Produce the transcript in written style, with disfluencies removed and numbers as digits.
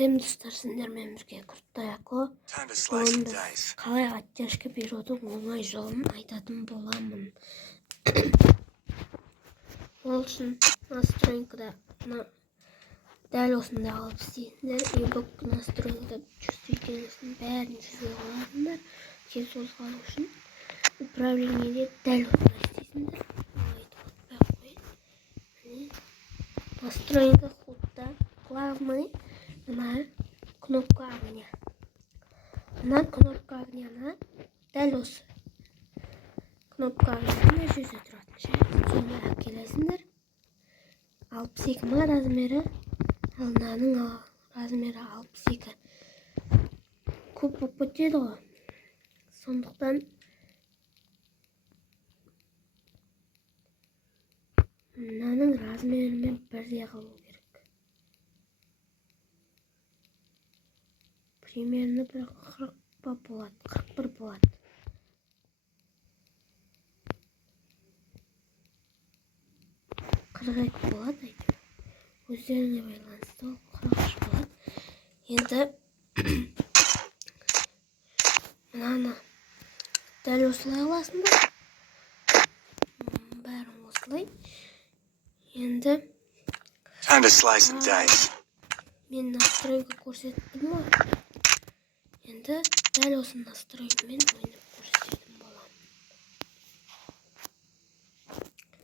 Сәлем достар, сендермен бірге Құрттаяқо. Бүгін біз қалай оттяжка берудің оңай жолын айтатын боламын. Ол үшін настройкада дәл осында алып істейсіңдер. Ебік настройкада чувствительностьтің бәрін жүзеге қоясыңдар. Тез қозғалу үшін управлениеде дәл осында істейсіңдер. Настройка худта главный кнопка огня. Кнопка огняна дәл осы кнопка огняна жүзі тұратын. Соны әкелесіңдер. 62 размері, ал мынаның размері 62. Көп болып кетеді ғой. Сондықтан мынаның размерімен бірдей қылу керек. Примерно 40 болады, 41 болады. Қырық болады айтып. Өздеріне байланысты ол 43 болады. Енді мынаны дәл осылай аласыңдар. Бәрін осылай. Енді мен настройка көрсеттім ғой. Енді дәл осы настройкамен ойнап көрсетемін.